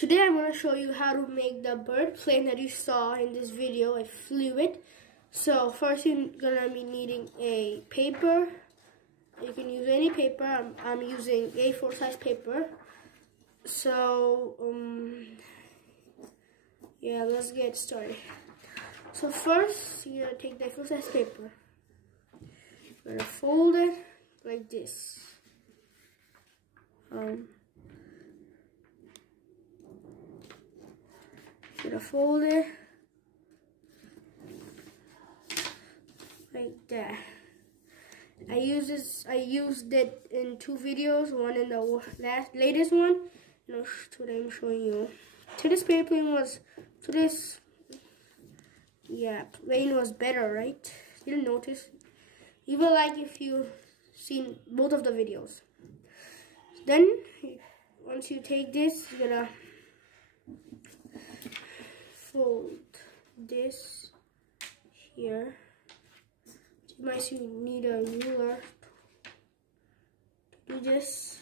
Today I'm going to show you how to make the bird plane that you saw in this video. I flew it. So first you're going to be needing a paper. You can use any paper. I'm using A4 size paper. So yeah, let's get started. So first you're going to take the A4 size paper. You're going to fold it like this. Gonna fold it like that. I used it in two videos, one in the latest one, and today I'm showing you. Today's paper plane was plane was better, right? You didn't notice? Even like if you seen both of the videos. Then once you take this, you're gonna fold this here. You might need a ruler to do this.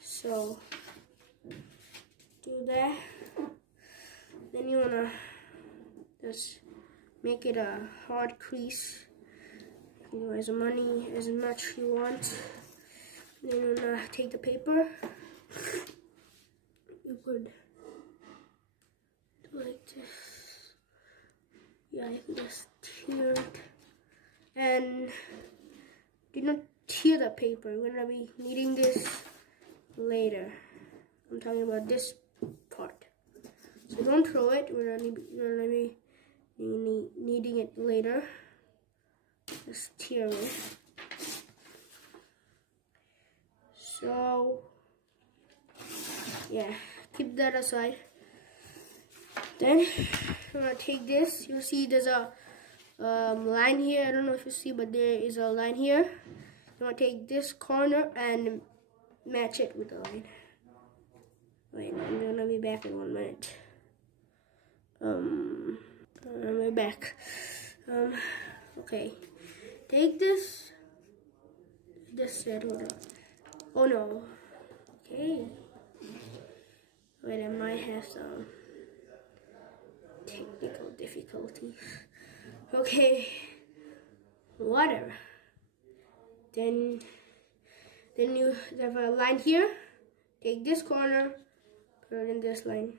So do that. Then you wanna just make it a hard crease. You know, as much you want. Then you wanna take the paper. You could like this. Yeah, you can just tear it. And do not tear the paper. We're gonna be needing this later. I'm talking about this part. So don't throw it. We're gonna be needing it later. Just tear it. So yeah, keep that aside. Then I'm gonna take this. You'll see there's a line here. I don't know if you see, but there is a line here. I'm gonna take this corner and match it with the line. Wait, I'm gonna be back in 1 minute. We're back. Okay, take this. This said, hold on. Oh no. Okay. Wait, I might have some technical difficulties. Okay, whatever. Then you have a line here. Take this corner, put it in this line,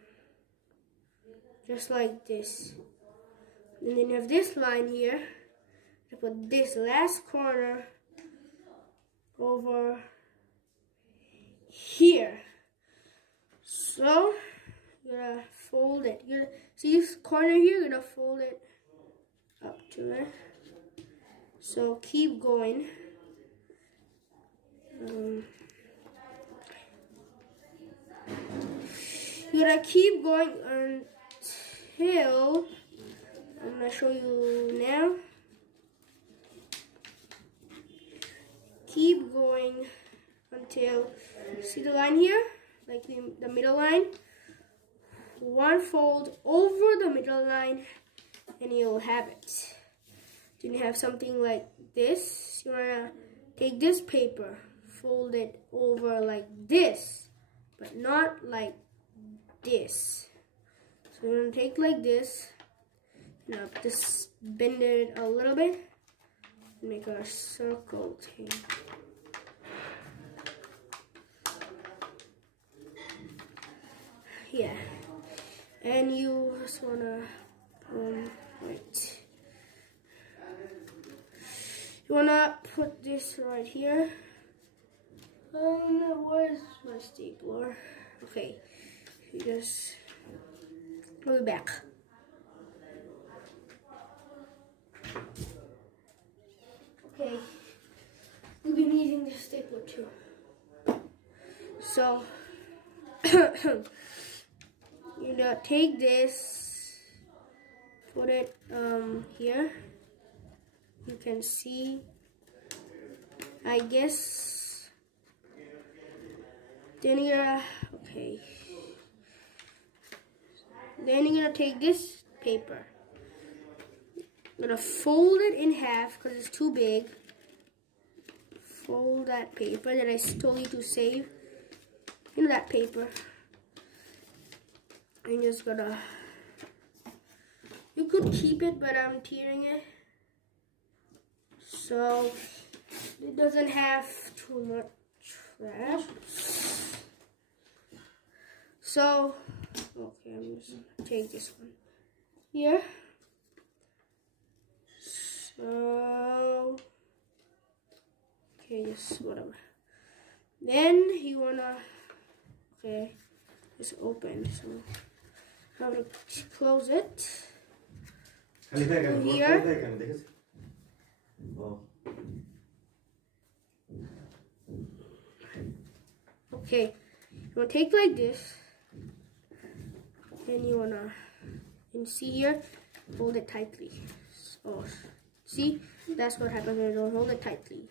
just like this. And then you have this line here. You put this last corner over here. So you're gonna fold it. You're gonna see this corner here. You're gonna fold it up to it. So keep going. You're gonna keep going until I'm gonna show you now. Keep going until, see the line here, like the middle line. One fold over the middle line and you'll have it. Then you have something like this. You wanna take this paper, fold it over like this, but not like this. So you're gonna take like this, now just bend it a little bit, make a circle thing. Yeah, and you just wanna wait. You wanna put this right here. Where's my stapler? Okay, you just pull it back. Okay, we'll be needing the stapler too. So you're gonna take this, put it here. You can see, I guess. Then you're okay. Then you're gonna take this paper. I'm gonna fold it in half because it's too big. Fold that paper that I told you to save. You know that paper. I'm just gonna, you could keep it, but I'm tearing it so it doesn't have too much trash. So, okay, I'm just gonna take this one here. So, okay, just whatever. Then you wanna, okay, it's open, so I'm gonna close it. Here. Okay, you wanna take like this, and you wanna, and see here, hold it tightly. Oh, see, that's what happens when you don't hold it tightly.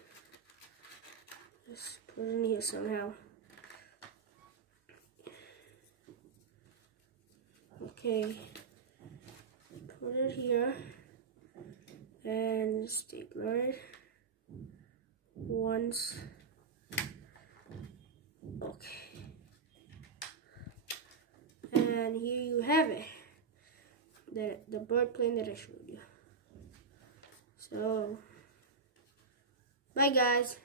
Just put it in here somehow. Okay, put it here and stapler it once. Okay, and here you have it, the bird plane that I showed you. So, bye guys.